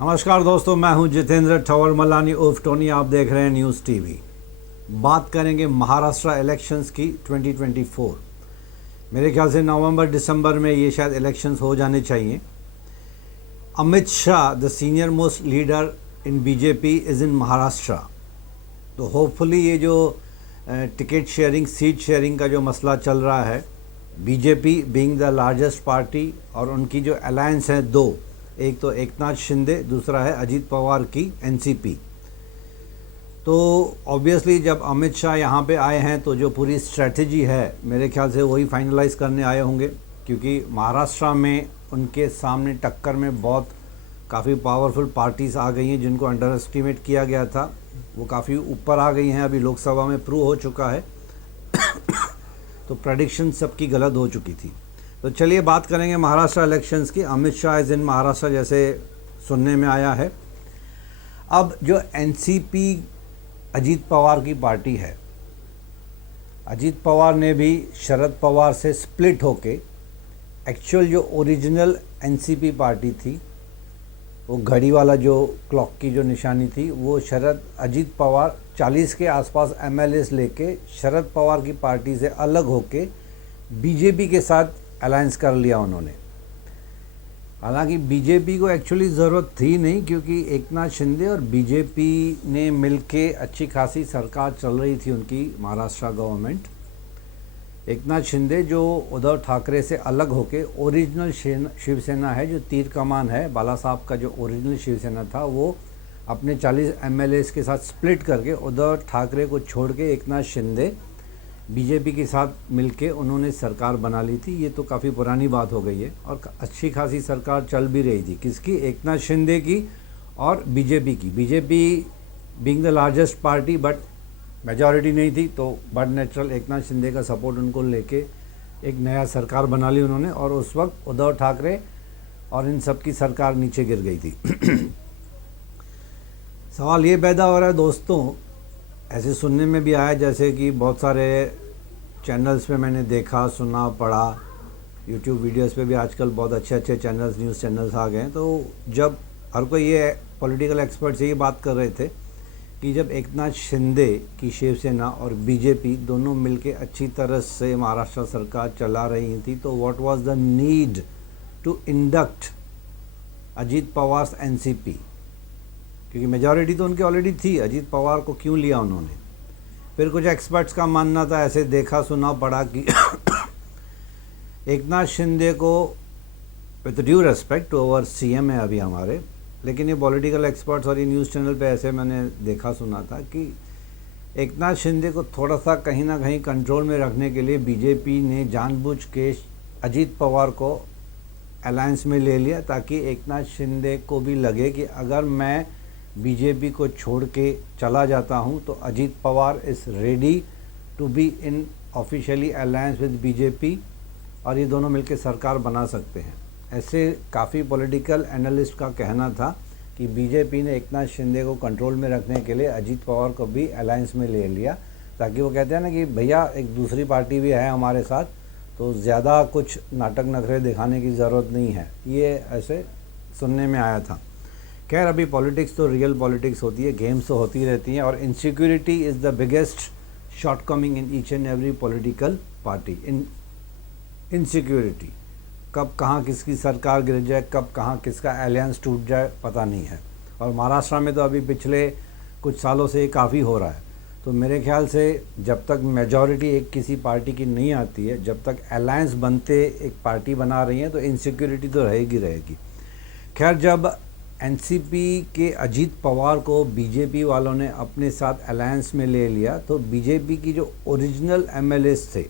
नमस्कार दोस्तों, मैं हूं जितेंद्र ठवर मलानी उर्फ टोनी। आप देख रहे हैं न्यूज़ टीवी। बात करेंगे महाराष्ट्र इलेक्शंस की 2024। मेरे ख्याल से नवंबर दिसंबर में ये शायद इलेक्शंस हो जाने चाहिए। Amit Shah the senior most leader in BJP is in Maharashtra. तो होपफुली ये जो टिकट शेयरिंग, सीट शेयरिंग का जो मसला चल रहा है, BJP being the largest party और उनकी जो अलायंस है दो, एक तो एकनाथ शिंदे, दूसरा है अजीत पवार की एनसीपी। तो ऑब्वियसली जब अमित शाह यहाँ पे आए हैं तो जो पूरी स्ट्रेटजी है मेरे ख्याल से वही फाइनलाइज करने आए होंगे, क्योंकि महाराष्ट्र में उनके सामने टक्कर में बहुत काफ़ी पावरफुल पार्टीज़ आ गई हैं जिनको अंडर एस्टिमेट किया गया था। वो काफ़ी ऊपर आ गई हैं, अभी लोकसभा में प्रूव हो चुका है। तो प्रेडिक्शन सबकी गलत हो चुकी थी। तो चलिए बात करेंगे महाराष्ट्र इलेक्शंस की। अमित शाह इज़ इन महाराष्ट्र जैसे सुनने में आया है। अब जो एनसीपी अजीत पवार की पार्टी है, अजीत पवार ने भी शरद पवार से स्प्लिट होके एक्चुअल जो ओरिजिनल एनसीपी पार्टी थी, वो घड़ी वाला जो क्लॉक की जो निशानी थी, वो अजीत पवार 40 के आसपास एमएलएस लेके शरद पवार की पार्टी से अलग होके बीजेपी के साथ अलायंस कर लिया उन्होंने। हालांकि बीजेपी को एक्चुअली ज़रूरत थी नहीं, क्योंकि एकनाथ शिंदे और बीजेपी ने मिलके अच्छी खासी सरकार चल रही थी उनकी महाराष्ट्र गवर्नमेंट। एकनाथ शिंदे जो उद्धव ठाकरे से अलग होके ओरिजिनल शिवसेना है, जो तीर कमान है, बाला साहब का जो ओरिजिनल शिवसेना था, वो अपने 40 एमएलएस के साथ स्प्लिट करके उद्धव ठाकरे को छोड़ के एकनाथ शिंदे बीजेपी के साथ मिलके उन्होंने सरकार बना ली थी। ये तो काफ़ी पुरानी बात हो गई है और अच्छी खासी सरकार चल भी रही थी। किसकी? एकनाथ शिंदे की और बीजेपी की। BJP being the largest party but majority नहीं थी, तो बट नेचुरल एकनाथ शिंदे का सपोर्ट उनको लेके एक नया सरकार बना ली उन्होंने, और उस वक्त उद्धव ठाकरे और इन सब की सरकार नीचे गिर गई थी। सवाल ये पैदा हो रहा है दोस्तों, ऐसे सुनने में भी आया जैसे कि बहुत सारे चैनल्स पे मैंने देखा, सुना, पढ़ा, यूट्यूब वीडियोस पे भी आजकल बहुत अच्छे अच्छे चैनल्स, न्यूज़ चैनल्स आ गए हैं। तो जब हर कोई ये पॉलिटिकल एक्सपर्ट से ये बात कर रहे थे कि जब एकनाथ शिंदे की शिवसेना और बीजेपी दोनों मिलके अच्छी तरह से महाराष्ट्र सरकार चला रही थी, तो what was the need to induct Ajit Pawar NCP, क्योंकि मेजॉरिटी तो उनकी ऑलरेडी थी। अजीत पवार को क्यों लिया उन्होंने? फिर कुछ एक्सपर्ट्स का मानना था, ऐसे देखा सुना पढ़ा, कि एकनाथ शिंदे को, with due respect to our CM है अभी हमारे, लेकिन ये पॉलिटिकल एक्सपर्ट्स और ये न्यूज़ चैनल पे ऐसे मैंने देखा सुना था कि एकनाथ शिंदे को थोड़ा सा कहीं ना कहीं कंट्रोल में रखने के लिए बीजेपी ने जानबूझ के अजीत पवार को अलायंस में ले लिया, ताकि एकनाथ शिंदे को भी लगे कि अगर मैं बीजेपी को छोड़ के चला जाता हूं तो Ajit Pawar is ready to be in officially alliance with BJP और ये दोनों मिलकर सरकार बना सकते हैं। ऐसे काफ़ी पॉलिटिकल एनालिस्ट का कहना था कि बीजेपी ने एकनाथ शिंदे को कंट्रोल में रखने के लिए अजीत पवार को भी अलायंस में ले लिया, ताकि वो कहते हैं ना कि भैया एक दूसरी पार्टी भी है हमारे साथ, तो ज़्यादा कुछ नाटक नखरे दिखाने की ज़रूरत नहीं है। ये ऐसे सुनने में आया था। खैर, अभी पॉलिटिक्स तो रियल पॉलिटिक्स होती है, गेम्स तो होती रहती हैं, और insecurity is the biggest shortcoming in each and every political party. Insecurity, कब कहाँ किसकी सरकार गिर जाए, कब कहाँ किसका अलायंस टूट जाए, पता नहीं है। और महाराष्ट्र में तो अभी पिछले कुछ सालों से ये काफ़ी हो रहा है। तो मेरे ख्याल से जब तक मेजॉरिटी एक किसी पार्टी की नहीं आती है, जब तक अलायंस बनते एक पार्टी बना रही है, तो इनसिक्योरिटी तो रहेगी। खैर, जब एनसीपी के अजीत पवार को बीजेपी वालों ने अपने साथ अलायंस में ले लिया, तो बीजेपी की जो ओरिजिनल एमएलएस थे,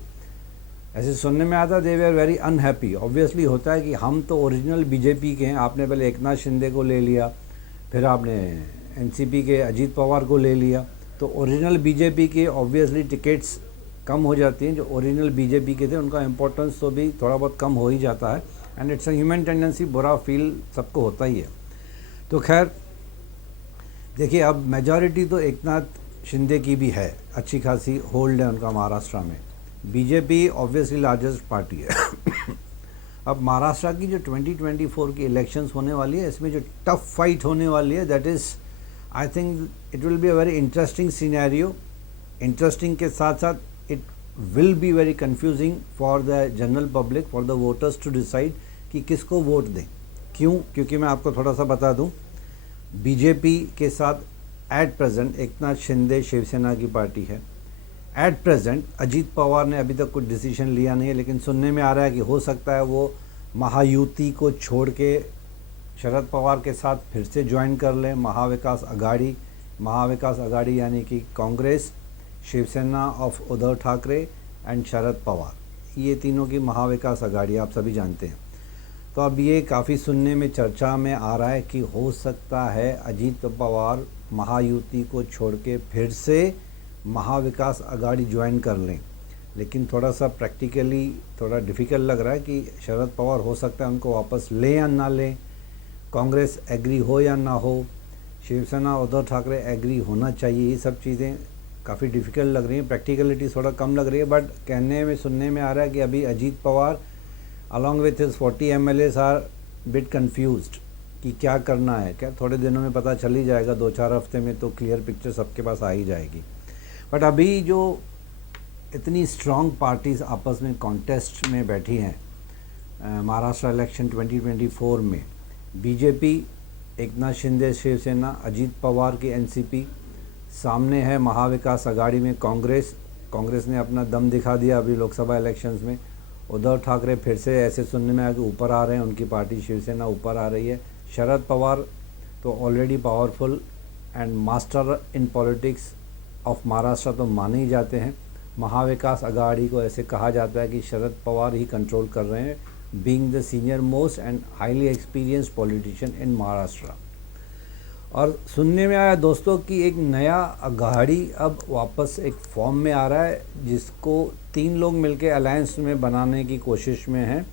ऐसे सुनने में आता, दे वर वेरी अनहैप्पी। ऑब्वियसली होता है कि हम तो ओरिजिनल बीजेपी के हैं, आपने पहले एकनाथ शिंदे को ले लिया, फिर आपने एनसीपी के अजीत पवार को ले लिया, तो ओरिजिनल बीजेपी के ऑब्वियसली टिकट्स कम हो जाती हैं। जो ओरिजिनल बीजेपी के थे उनका इम्पोर्टेंस तो भी थोड़ा बहुत कम हो ही जाता है, and it's a human tendency, बुरा फील सबको होता ही है। तो खैर देखिए, अब मेजॉरिटी तो एकनाथ शिंदे की भी है, अच्छी खासी होल्ड है उनका महाराष्ट्र में। बीजेपी ऑब्वियसली लार्जेस्ट पार्टी है। अब महाराष्ट्र की जो 2024 की इलेक्शंस होने वाली है, इसमें जो टफ फाइट होने वाली है, that is I think it will be a very interesting scenario. Interesting के साथ साथ it will be very confusing for the general public, for the voters to decide कि किसको वोट दें। क्यों? क्योंकि मैं आपको थोड़ा सा बता दूं, बीजेपी के साथ एट प्रेजेंट एकनाथ शिंदे शिवसेना की पार्टी है। एट प्रेजेंट अजीत पवार ने अभी तक कुछ डिसीजन लिया नहीं है, लेकिन सुनने में आ रहा है कि हो सकता है वो महायुति को छोड़ के शरद पवार के साथ फिर से ज्वाइन कर लें महाविकास अघाड़ी यानी कि कांग्रेस, शिवसेना ऑफ उद्धव ठाकरे एंड शरद पवार, ये तीनों की महाविकास अघाड़ी आप सभी जानते हैं। तो अब ये काफ़ी सुनने में चर्चा में आ रहा है कि हो सकता है अजीत पवार महायुति को छोड़ के फिर से महाविकास अघाड़ी ज्वाइन कर लें। लेकिन थोड़ा सा प्रैक्टिकली थोड़ा डिफ़िकल्ट लग रहा है कि शरद पवार हो सकता है उनको वापस लें या ना लें, कांग्रेस एग्री हो या ना हो, शिवसेना उद्धव ठाकरे एग्री होना चाहिए। ये सब चीज़ें काफ़ी डिफ़िकल्ट लग रही हैं, प्रैक्टिकलिटी थोड़ा कम लग रही है। बट कहने में सुनने में आ रहा है कि अभी Ajit Pawar along with his 40 MLAs are bit confused कि क्या करना है। क्या थोड़े दिनों में पता चल ही जाएगा, 2-4 हफ्ते में तो क्लियर पिक्चर सबके पास आ ही जाएगी। बट अभी जो इतनी स्ट्रॉन्ग पार्टीज़ आपस में कॉन्टेस्ट में बैठी हैं महाराष्ट्र इलेक्शन 2024 में, बीजेपी, एकनाथ शिंदे शिवसेना, अजीत पवार की एनसीपी, सामने है महाविकास अघाड़ी में कांग्रेस ने अपना दम दिखा दिया अभी लोकसभा इलेक्शंस में। उद्धव ठाकरे फिर से ऐसे सुनने में आया कि ऊपर आ रहे हैं, उनकी पार्टी शिवसेना ऊपर आ रही है। शरद पवार तो already powerful and master in politics of Maharashtra तो माने ही जाते हैं। महाविकास अघाड़ी को ऐसे कहा जाता है कि शरद पवार ही कंट्रोल कर रहे हैं, being the senior most and highly experienced politician इन महाराष्ट्र। और सुनने में आया दोस्तों कि एक नया अघाड़ी अब वापस एक फॉर्म में आ रहा है, जिसको 3 लोग मिलकर अलायंस में बनाने की कोशिश में हैं,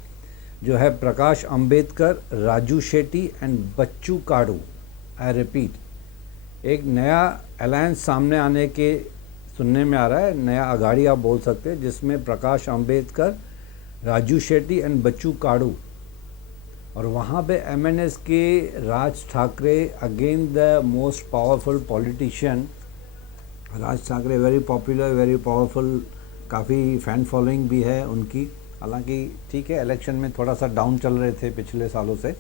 जो है प्रकाश अंबेडकर, राजू शेट्टी एंड बच्चू काडू। आई रिपीट, एक नया अलायंस सामने आने के सुनने में आ रहा है, नया अघाड़ी आप बोल सकते हैं, जिसमें प्रकाश अंबेडकर, राजू शेट्टी एंड बच्चू काडू, और वहाँ पे MNS के Raj Thackeray, again the most powerful politician. Raj Thackeray very popular, very powerful, काफ़ी फ़ैन फॉलोइंग भी है उनकी। हालांकि ठीक है, इलेक्शन में थोड़ा सा डाउन चल रहे थे पिछले सालों से,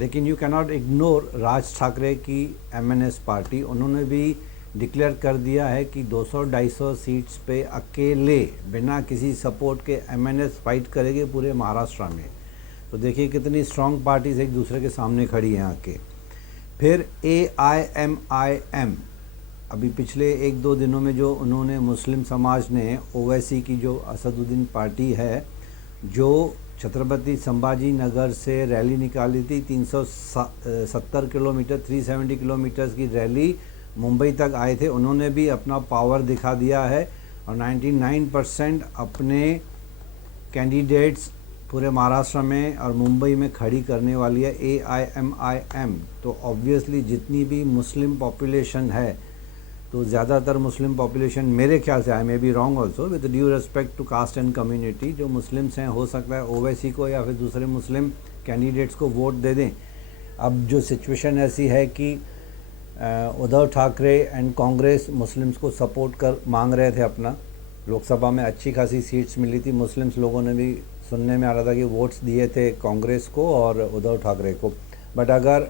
लेकिन you cannot ignore Raj Thackeray की MNS पार्टी। उन्होंने भी डिक्लेयर कर दिया है कि 200-250 सीट्स पे अकेले बिना किसी सपोर्ट के MNS फाइट करेगी पूरे महाराष्ट्र में। तो देखिए कितनी स्ट्रॉन्ग पार्टीज एक दूसरे के सामने खड़ी हैं आके। फिर AIMIM, अभी पिछले 1-2 दिनों में जो उन्होंने मुस्लिम समाज ने ओवैसी की जो असदुद्दीन पार्टी है, जो छत्रपति संभाजी नगर से रैली निकाली थी, 370 किलोमीटर 370 किलोमीटर्स की रैली मुंबई तक आए थे, उन्होंने भी अपना पावर दिखा दिया है और 99% अपने कैंडिडेट्स पूरे महाराष्ट्र में और मुंबई में खड़ी करने वाली है AIMIM। तो ऑब्वियसली जितनी भी मुस्लिम पॉपुलेशन है, तो ज़्यादातर मुस्लिम पॉपुलेशन मेरे ख्याल से, I may be wrong also, with due respect to caste and community, जो मुस्लिम्स हैं हो सकता है ओवैसी को या फिर दूसरे मुस्लिम कैंडिडेट्स को वोट दे दें। अब जो सिचुएशन ऐसी है कि उद्धव ठाकरे एंड कांग्रेस मुस्लिम्स को सपोर्ट कर मांग रहे थे अपना, लोकसभा में अच्छी खासी सीट्स मिली थी, मुस्लिम्स लोगों ने भी सुनने में आ रहा था कि वोट्स दिए थे कांग्रेस को और उद्धव ठाकरे को। बट अगर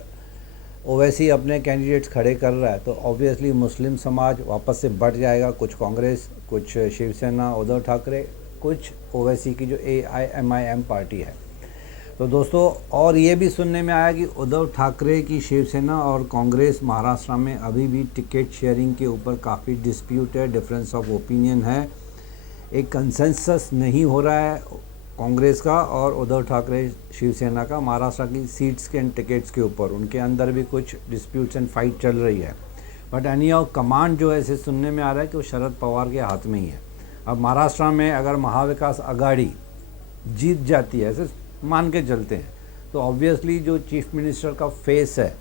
ओवैसी अपने कैंडिडेट्स खड़े कर रहा है तो ऑब्वियसली मुस्लिम समाज वापस से बढ़ जाएगा, कुछ कांग्रेस, कुछ शिवसेना उद्धव ठाकरे, कुछ ओवैसी की जो AIMIM पार्टी है। तो दोस्तों, और ये भी सुनने में आया कि उद्धव ठाकरे की शिवसेना और कांग्रेस महाराष्ट्र में अभी भी टिकट शेयरिंग के ऊपर काफ़ी डिस्प्यूट है, डिफरेंस ऑफ ओपिनियन है, एक कंसेंसस नहीं हो रहा है कांग्रेस का और उद्धव ठाकरे शिवसेना का महाराष्ट्र की सीट्स के एंड टिकट्स के ऊपर। उनके अंदर भी कुछ डिस्प्यूट्स एंड फाइट चल रही है। बट एनी हाउ कमांड जो है इसे सुनने में आ रहा है कि वो शरद पवार के हाथ में ही है। अब महाराष्ट्र में अगर महाविकास अघाड़ी जीत जाती है, ऐसे मान के चलते हैं, तो ऑब्वियसली जो चीफ मिनिस्टर का फेस है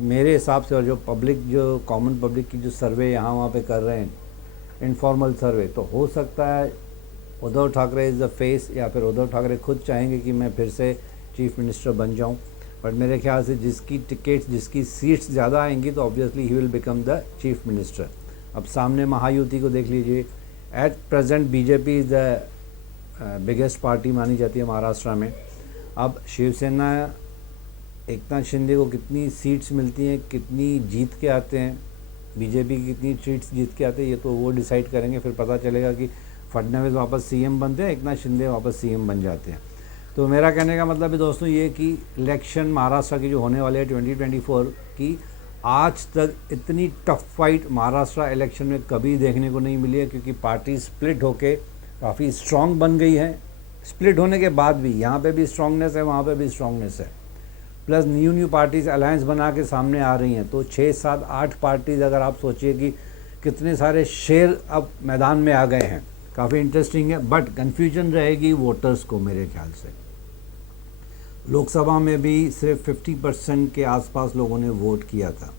मेरे हिसाब से, और जो पब्लिक, जो कॉमन पब्लिक की जो सर्वे यहाँ वहाँ पे कर रहे हैं, इनफॉर्मल सर्वे, तो हो सकता है Uddhav Thackeray is the face, या फिर उद्धव ठाकरे खुद चाहेंगे कि मैं फिर से चीफ मिनिस्टर बन जाऊं। बट मेरे ख्याल से जिसकी टिकट्स, जिसकी सीट्स ज़्यादा आएंगी तो obviously he will become the chief minister. अब सामने महायुति को देख लीजिए। At present BJP is the biggest party मानी जाती है महाराष्ट्र में। अब शिवसेना, एकनाथ शिंदे को कितनी सीट्स मिलती हैं, कितनी जीत के आते हैं, बीजेपी की कितनी सीट्स जीत के आते हैं, ये तो वो डिसाइड करेंगे। फिर पता चलेगा कि फडणवीस वापस सीएम बनते हैं, एकनाथ शिंदे वापस सीएम बन जाते हैं। तो मेरा कहने का मतलब है दोस्तों ये कि इलेक्शन महाराष्ट्र की जो होने वाले है 2024 की, आज तक इतनी टफ फाइट महाराष्ट्र इलेक्शन में कभी देखने को नहीं मिली है, क्योंकि पार्टी स्प्लिट होके काफ़ी स्ट्रांग बन गई है। स्प्लिट होने के बाद भी यहाँ पे भी स्ट्रांगनेस है, वहाँ पे भी स्ट्रांगनेस है, प्लस न्यू पार्टीज अलायंस बना के सामने आ रही हैं। तो 6, 7, 8 पार्टीज़, अगर आप सोचिए कि कितने सारे शेर अब मैदान में आ गए हैं, काफ़ी इंटरेस्टिंग है। बट कन्फ्यूजन रहेगी वोटर्स को मेरे ख्याल से। लोकसभा में भी सिर्फ 50% के आसपास लोगों ने वोट किया था,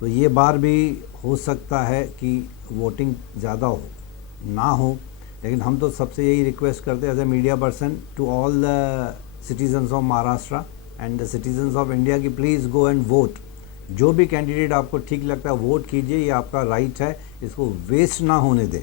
तो ये बार भी हो सकता है कि वोटिंग ज़्यादा हो ना हो। लेकिन हम तो सबसे यही रिक्वेस्ट करते हैं as a media person to all the citizens of Maharashtra and the citizens of India कि प्लीज़ गो एंड वोट। जो भी कैंडिडेट आपको ठीक लगता है वोट कीजिए, ये आपका राइट है, इसको वेस्ट ना होने दें।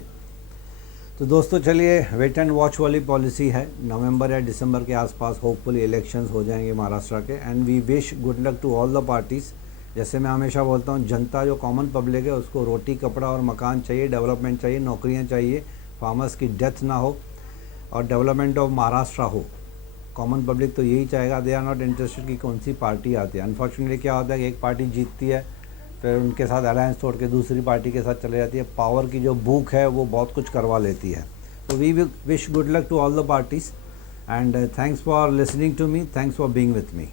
तो दोस्तों चलिए, वेट एंड वॉच वाली पॉलिसी है। नवंबर या दिसंबर के आसपास होपफुली इलेक्शंस हो जाएंगे महाराष्ट्र के, and we wish good luck to all the parties. जैसे मैं हमेशा बोलता हूँ, जनता जो कॉमन पब्लिक है उसको रोटी, कपड़ा और मकान चाहिए, डेवलपमेंट चाहिए, नौकरियाँ चाहिए, फार्मर्स की डेथ ना हो और डेवलपमेंट ऑफ महाराष्ट्र हो। कॉमन पब्लिक तो यही चाहेगा। दे आर नॉट इंटरेस्टेड कि कौन सी पार्टी आती है। अनफॉर्चुनेटली क्या होता है कि एक पार्टी जीतती है, फिर उनके साथ अलायंस तोड़ के दूसरी पार्टी के साथ चले जाती है। पावर की जो भूख है वो बहुत कुछ करवा लेती है। तो we wish good luck to all the parties and thanks for listening to me, thanks for being with me.